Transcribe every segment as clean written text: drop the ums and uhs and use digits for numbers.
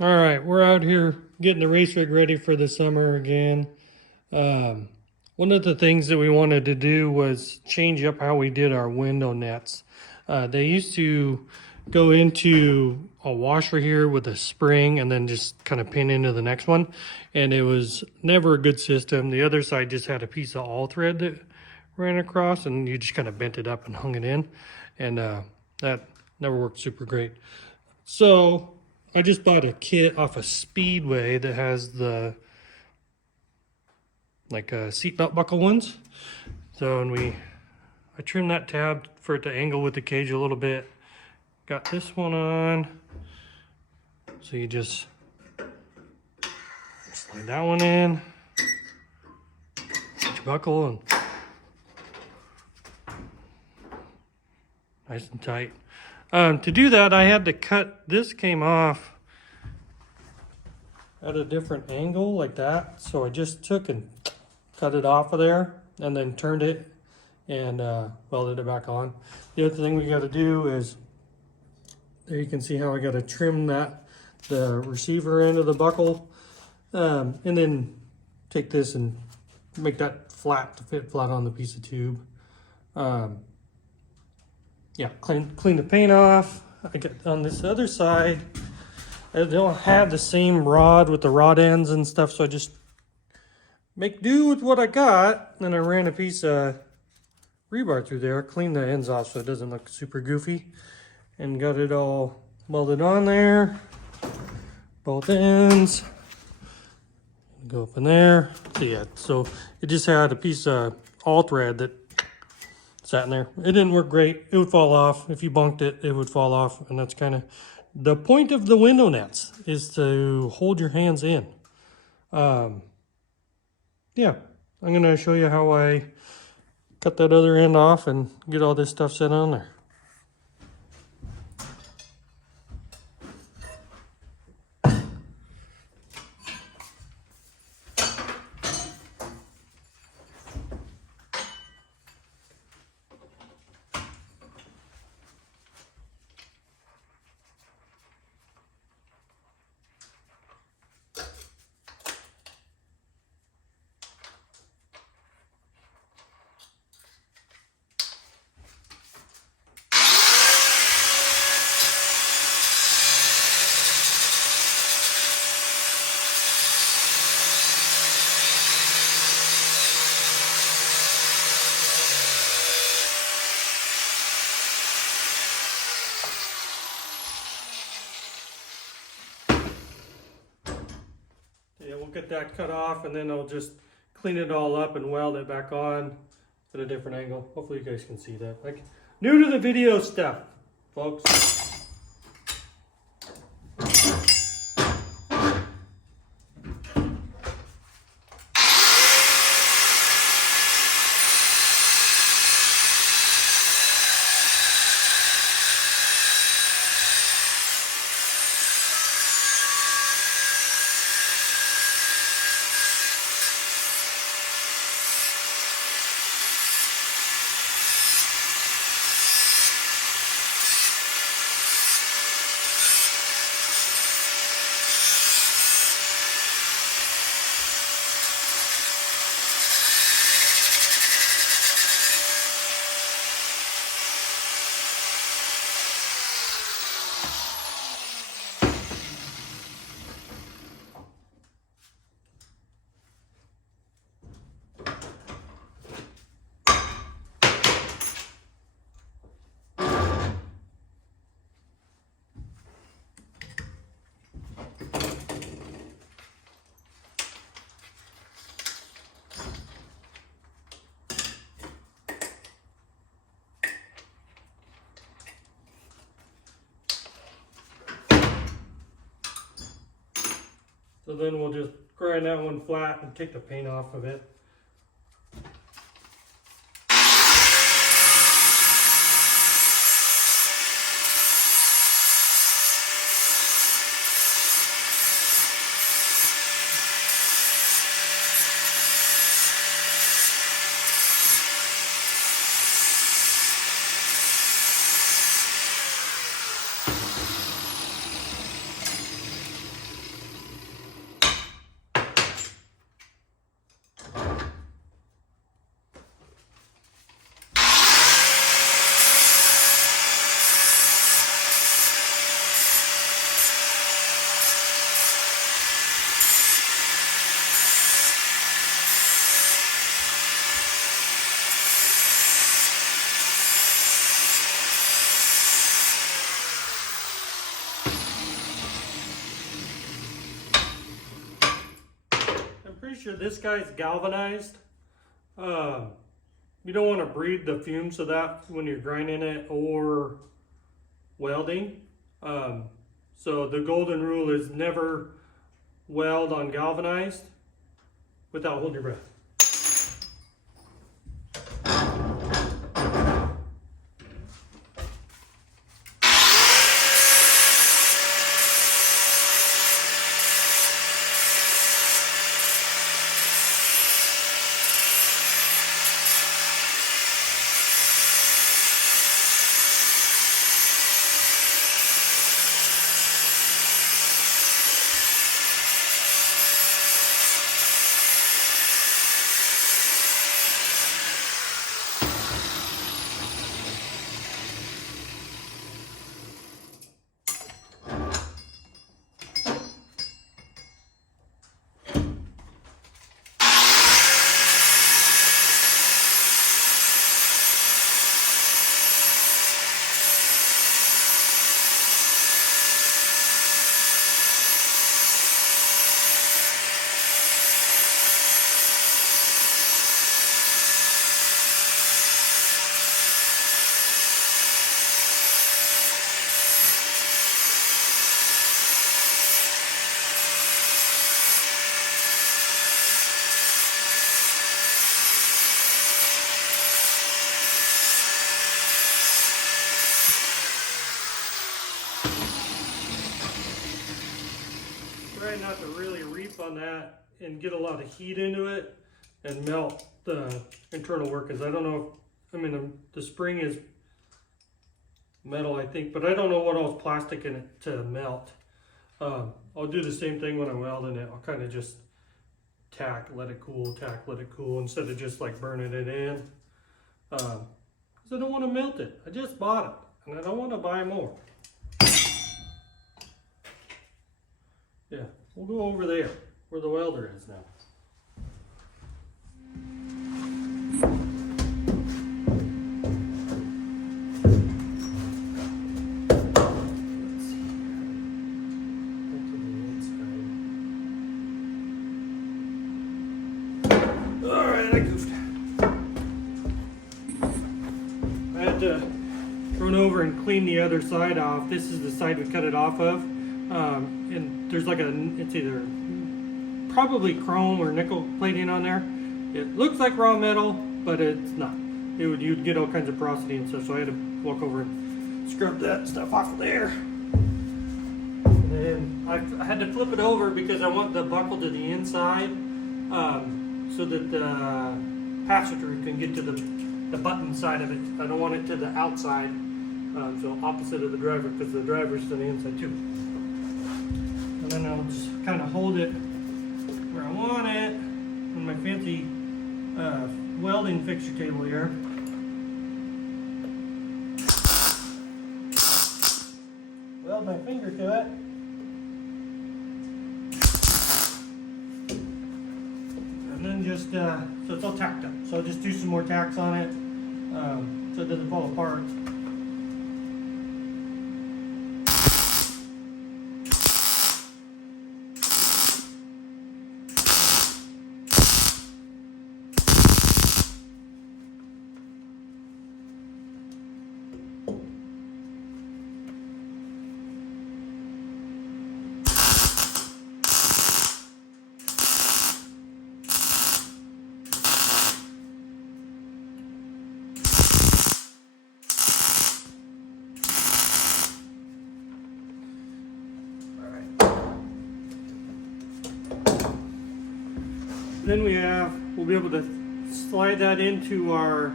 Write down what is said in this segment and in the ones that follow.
All right, we're out here getting the race rig ready for the summer again. One of the things that we wanted to do was change up how we did our window nets. They used to go into a washer here with a spring and then just kind of pin into the next one. And it was never a good system. The other side just had a piece of all thread that ran across and you just kind of bent it up and hung it in. And that never worked super great. So I just bought a kit off of Speedway that has the seatbelt buckle ones. So I trimmed that tab for it to angle with the cage a little bit. Got this one on. So you just slide that one in. Get your buckle and nice and tight. To do that, I had to cut, this came off at a different angle like that. So I just took and cut it off of there and then turned it and welded it back on. The other thing we got to do is, there you can see how I got to trim the receiver end of the buckle, and then take this and make that flat to fit flat on the piece of tube. Yeah, clean the paint off. I got on this other side, I don't have the same rod with the rod ends and stuff, so I just make do with what I got. Then I ran a piece of rebar through there, cleaned the ends off so it doesn't look super goofy, and got it all welded on there. Both ends go up in there. So yeah, so it just had a piece of all thread that sat in there. It didn't work great. It would fall off. If you bunked it, it would fall off. And that's kind of the point of the window nets, is to hold your hands in. Yeah, I'm going to show you how I cut that other end off and get all this stuff set on there. Yeah, we'll get that cut off and then I'll just clean it all up and weld it back on at a different angle. Hopefully you guys can see that. Like, new to the video stuff, folks. So then we'll just grind that one flat and take the paint off of it. sure this guy's galvanized. You don't want to breathe the fumes of that when you're grinding it or welding. So the golden rule is never weld on galvanized without holding your breath. Try not to really reef on that and get a lot of heat into it and melt the internal workings. I don't know if, I mean, the spring is metal, I think, but I don't know what else plastic in it to melt. I'll do the same thing when I'm welding it. I'll kind of just tack, let it cool, instead of just like burning it in. Because I don't want to melt it. I just bought it and I don't want to buy more. Yeah, we'll go over there where the welder is now. Alright, I goofed. I had to run over and clean the other side off. This is the side we cut it off of. And there's like it's either probably chrome or nickel plating on there. It looks like raw metal, but it's not. You'd get all kinds of porosity and stuff, so I had to walk over and scrub that stuff off of there. And then I had to flip it over because I want the buckle to the inside, so that the passenger can get to the button side of it. I don't want it to the outside, so opposite of the driver, because the driver's to the inside too. And then I'll just kind of hold it where I want it on my fancy welding fixture table here. Weld my finger to it. And then just, so it's all tacked up. So I'll just do some more tacks on it so it doesn't fall apart. Then we'll be able to slide that into our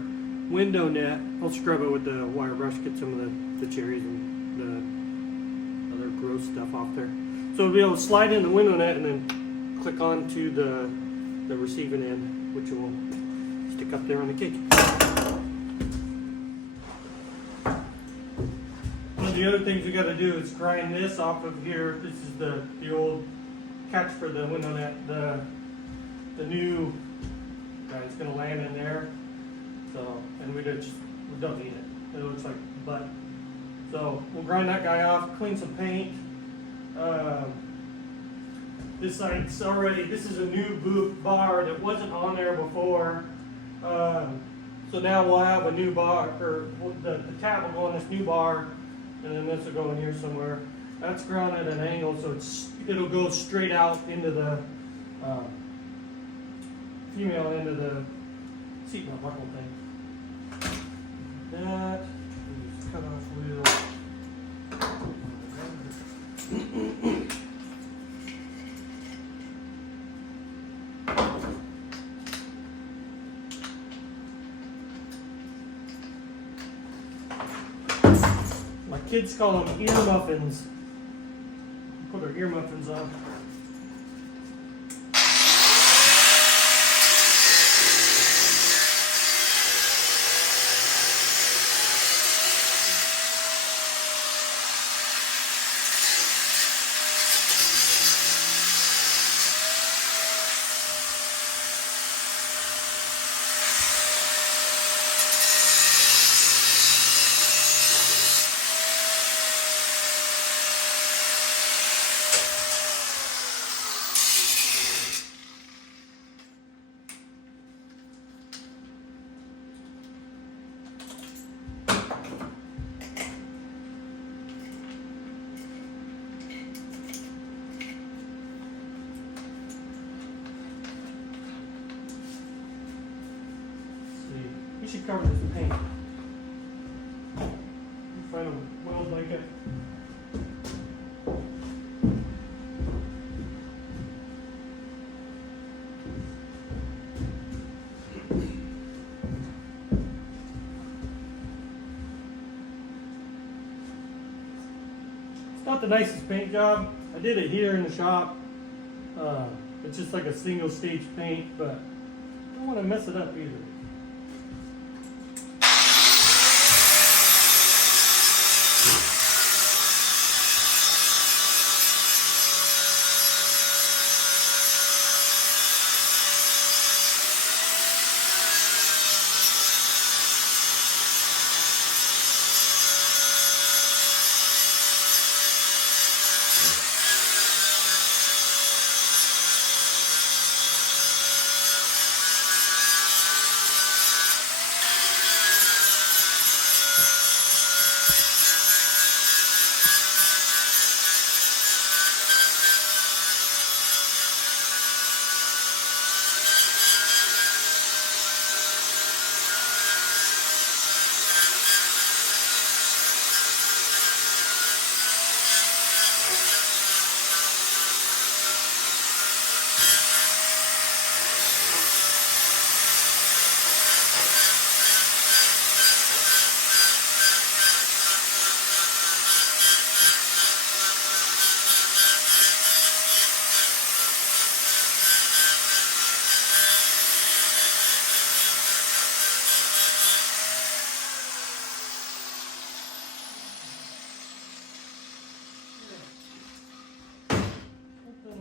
window net. I'll scrub it with the wire brush, get some of the cherries and the other gross stuff off there. So we'll be able to slide in the window net and then click onto the receiving end, which will stick up there on the cake. One of the other things we got to do is grind this off of here. This is the old catch for the window net. The new guy's going to land in there, so, and we don't need it. It looks like butt. So we'll grind that guy off, clean some paint. this site's already, this is a new bar that wasn't on there before. So now we'll have a new bar, or the tap will go on this new bar, and then this will go in here somewhere. That's grounded at an angle, so it'll go straight out into the female end of the seatbelt buckle thing. That is cut off wheel. My kids call them ear muffins. Put our ear muffins on. You should cover this paint. Find a weld like it. It's not the nicest paint job. I did it here in the shop. It's just like a single stage paint, but I don't want to mess it up either.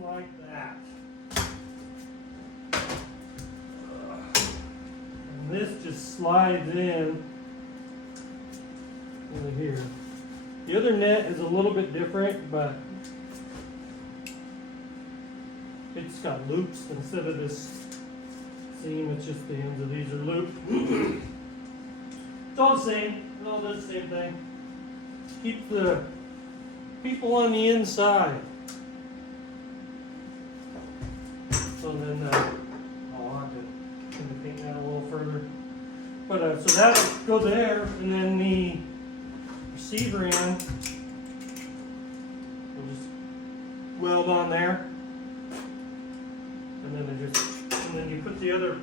Like that. And this just slides in over here. The other net is a little bit different, but it's got loops instead of this seam. It's just the ends of these are looped. It's all the same. It all does the same thing. Keep the people on the inside. So then I'll have to trim the paint out a little further. But so that'll go there, and then the receiver end will just weld on there, and then you put the other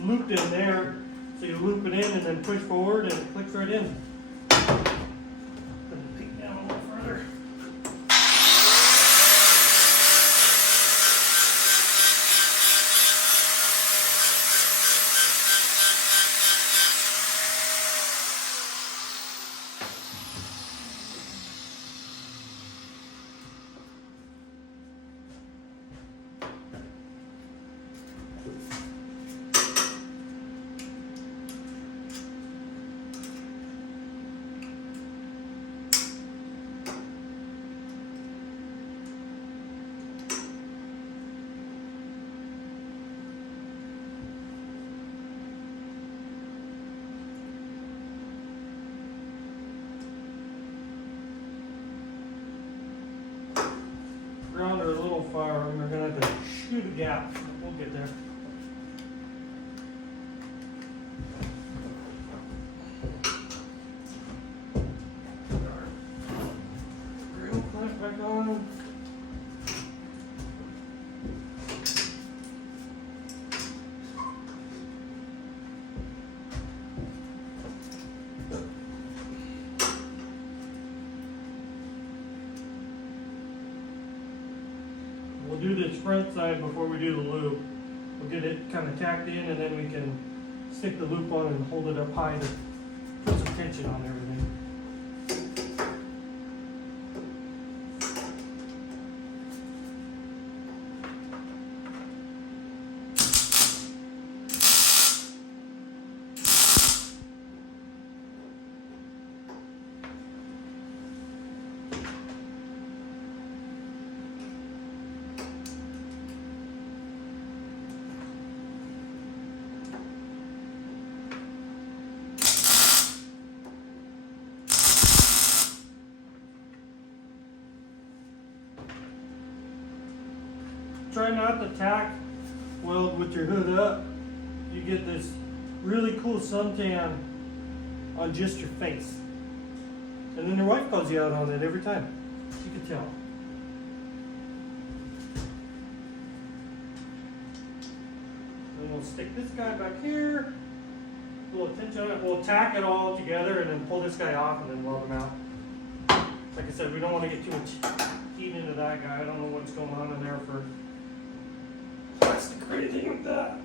loop in there. So you loop it in and then push forward, and it clicks right in. Put the paint down a little further. gap. We'll get there. Real clamp back on. We'll do this front side before we do the loop. We'll get it kind of tacked in, and then we can stick the loop on and hold it up high to put some tension on everything. Try not to tack weld with your hood up. You get this really cool suntan on just your face. And then your wife calls you out on it every time. You can tell. Then we'll stick this guy back here. A little tension on it. We'll tack it all together and then pull this guy off and then weld them out. Like I said, we don't want to get too much heat into that guy. I don't know what's going on in there for plastic or anything like that.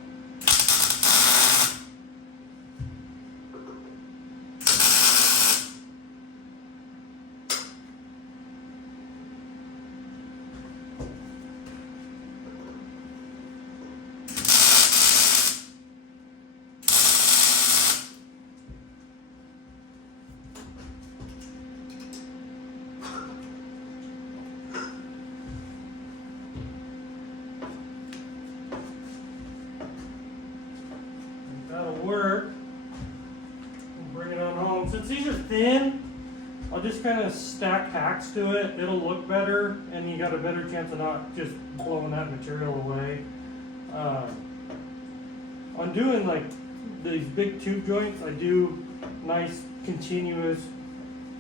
That'll work. We'll bring it on home. Since these are thin, I'll just kind of stack hacks to it. It'll look better, and you got a better chance of not just blowing that material away. I'm doing like these big tube joints. I do nice continuous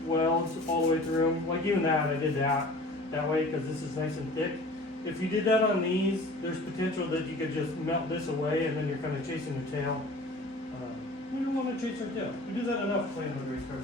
welds all the way through them. Like even that, I did that way because this is nice and thick. If you did that on these, there's potential that you could just melt this away and then you're kind of chasing the tail. We don't want to chase our tail. We do that enough playing with race cars.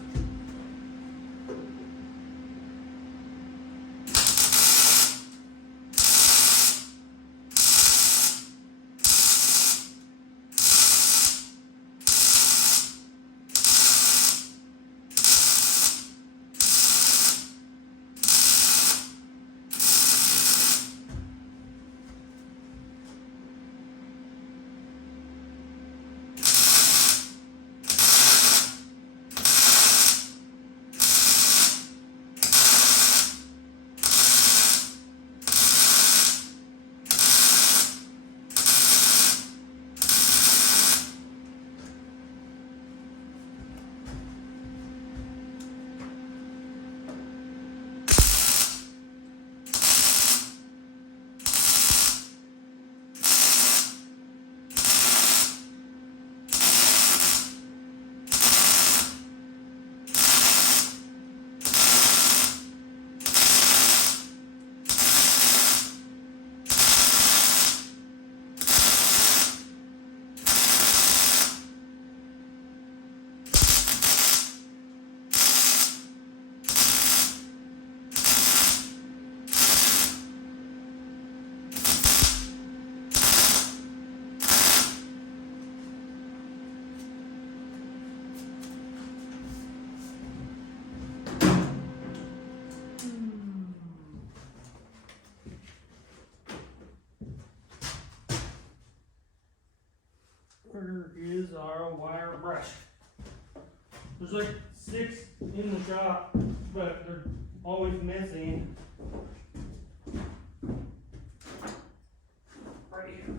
Where is our wire brush? There's like 6 in the shop, but they're always missing. Right here.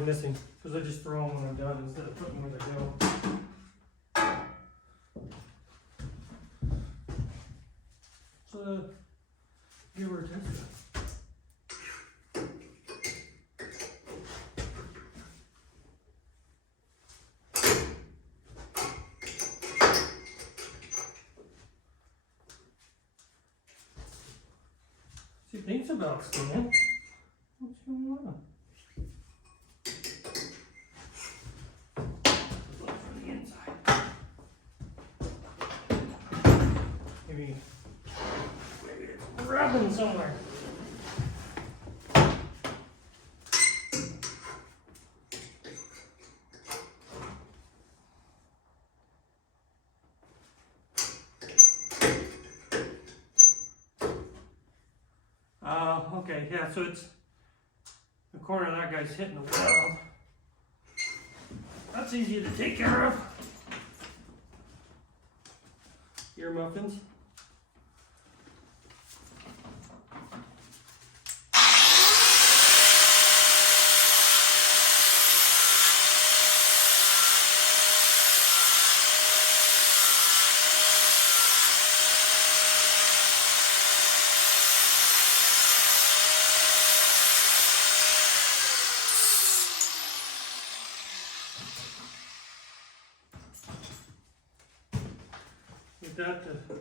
always missing because I just throw them when I'm done instead of putting them where they go. So, give her a test. She thinks about skin. What's going on? Look from the inside. Maybe it's rubbing somewhere. Okay, yeah, so it's the corner of that guy's hitting the wall. That's easy to take care of. Ear muffins.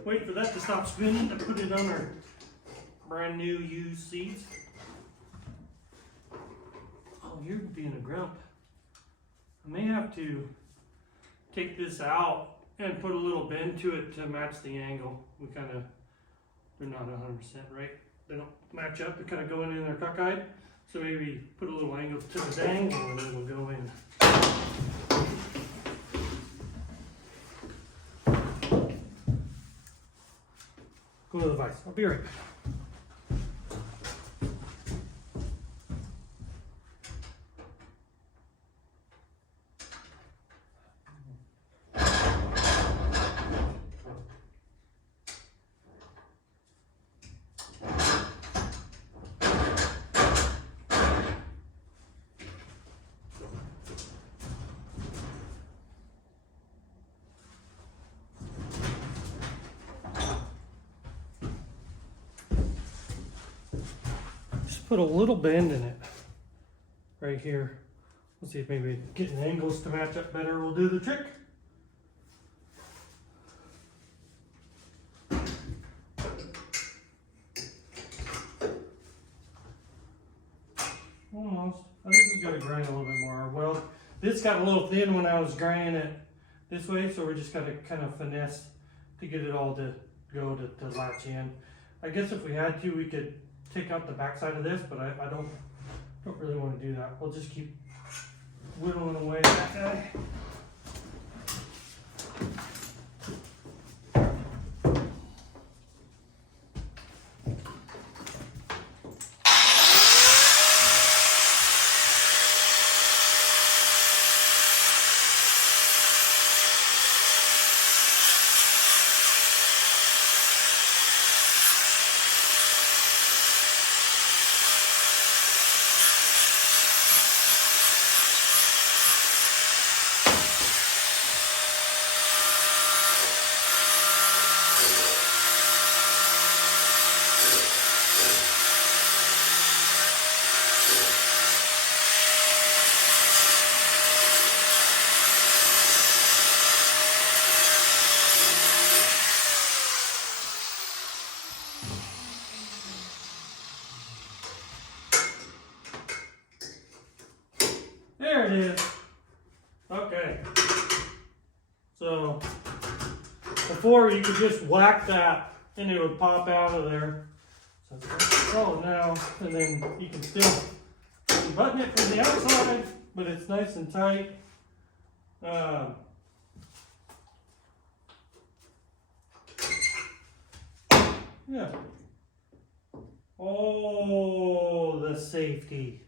Wait for that to stop spinning to put it on our brand new used seats. Oh, you're being a grump. I may have to take this out and put a little bend to it to match the angle. They're not 100% right. They don't match up. They're kind of going in their cockeyed. So maybe put a little angle to the dangle and it'll go in. Go to the vise. I'll be right back. Put a little bend in it right here. Let's see if maybe getting angles to match up better will do the trick. Almost. I think we got to grind a little bit more. Well, this got a little thin when I was grinding it this way, so we just got to kind of finesse to get it all to go to latch in. I guess if we had to, we could take out the backside of this, but I don't really want to do that. We'll just keep whittling away that guy. There it is. Okay. So before you could just whack that and it would pop out of there. So it's solid now, and then you can still button it from the outside, but it's nice and tight. Yeah. Oh, the safety.